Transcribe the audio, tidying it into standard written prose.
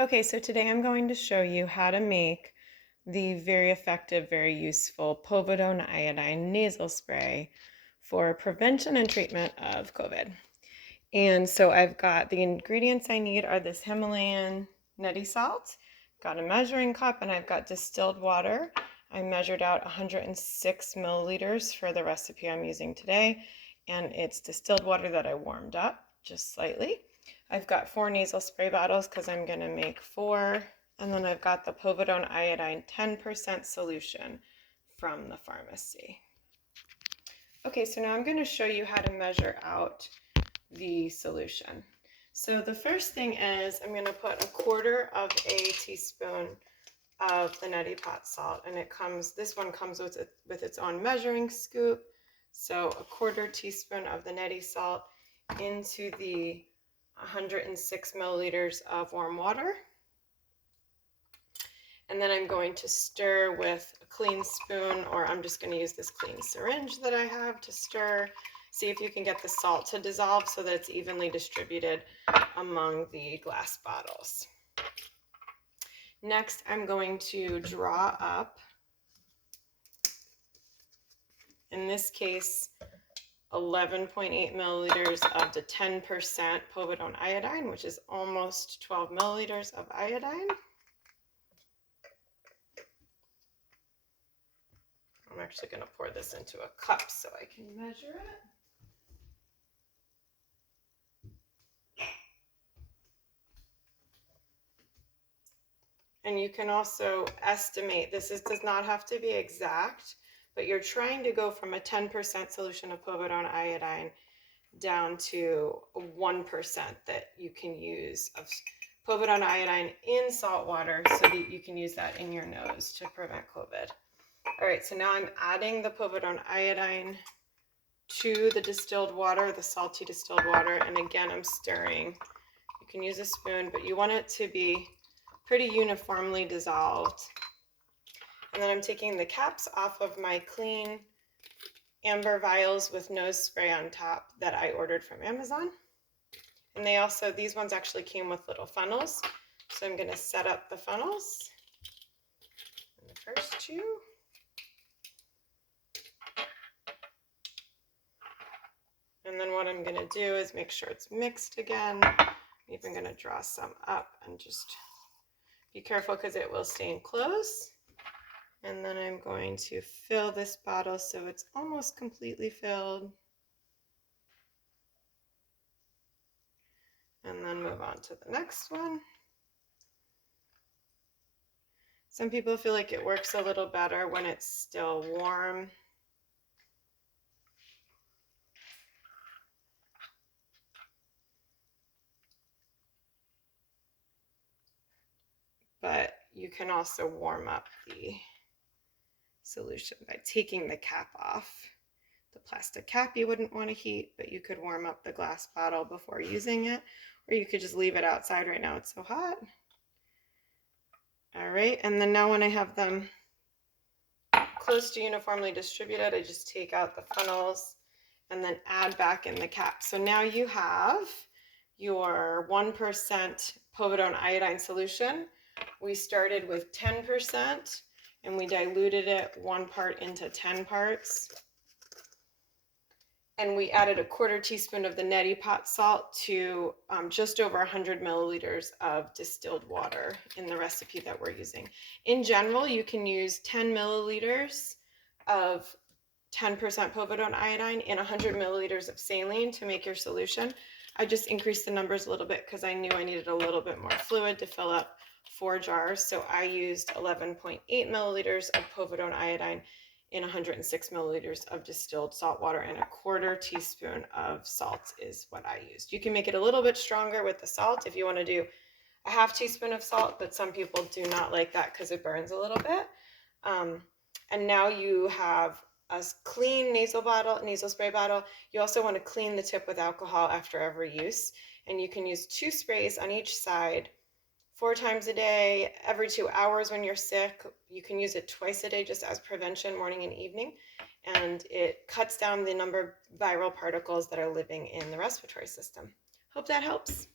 Okay, so today I'm going to show you how to make the very effective, very useful Povidone iodine nasal spray for prevention and treatment of COVID. And so I've got the ingredients I need are this Himalayan neti salt, got a measuring cup, and I've got distilled water. I measured out 106 milliliters for the recipe I'm using today, and it's distilled water that I warmed up just slightly. I've got 4 nasal spray bottles because I'm going to make 4, and then I've got the Povidone iodine 10% solution from the pharmacy. Okay, so now I'm going to show you how to measure out the solution. So the first thing is I'm going to put 1/4 of a teaspoon of the neti pot salt, and this one comes with its own measuring scoop. So 1/4 teaspoon of the neti salt into the 106 milliliters of warm water. And then I'm going to stir with a clean spoon, or I'm just going to use this clean syringe that I have to stir. See if you can get the salt to dissolve so that it's evenly distributed among the glass bottles. Next, I'm going to draw up, in this case, 11.8 milliliters of the 10% povidone iodine, which is almost 12 milliliters of iodine. I'm actually going to pour this into a cup so I can measure it. And you can also estimate, does not have to be exact, but you're trying to go from a 10% solution of povidone iodine down to a 1% that you can use of povidone iodine in salt water so that you can use that in your nose to prevent COVID. All right, so now I'm adding the povidone iodine to the distilled water, the salty distilled water, and again, I'm stirring. You can use a spoon, but you want it to be pretty uniformly dissolved. And then I'm taking the caps off of my clean amber vials with nose spray on top that I ordered from Amazon. And these ones actually came with little funnels. So I'm going to set up the funnels. And the first 2. And then what I'm going to do is make sure it's mixed again. I'm even going to draw some up and just be careful because it will stain clothes. And then I'm going to fill this bottle so it's almost completely filled. And then move on to the next one. Some people feel like it works a little better when it's still warm. But you can also warm up the solution by taking the cap off. The plastic cap you wouldn't want to heat, but you could warm up the glass bottle before using it, or you could just leave it outside. Right now it's so hot. All right, and then now when I have them close to uniformly distributed, I just take out the funnels and then add back in the cap. So now you have your 1% povidone iodine solution. We started with 10% and we diluted it 1 part into 10 parts. And we added 1/4 teaspoon of the neti pot salt to just over 100 milliliters of distilled water in the recipe that we're using. In general, you can use 10 milliliters of 10% povidone iodine in 100 milliliters of saline to make your solution. I just increased the numbers a little bit because I knew I needed a little bit more fluid to fill up 4 jars. So I used 11.8 milliliters of povidone iodine in 106 milliliters of distilled salt water, and 1/4 teaspoon of salt is what I used. You can make it a little bit stronger with the salt if you want to do a 1/2 teaspoon of salt, but some people do not like that because it burns a little bit. And now you have a clean nasal spray bottle. You also want to clean the tip with alcohol after every use, and you can use 2 sprays on each side 4 times a day, every 2 hours when you're sick. You can use it twice a day just as prevention, morning and evening, and it cuts down the number of viral particles that are living in the respiratory system. Hope that helps.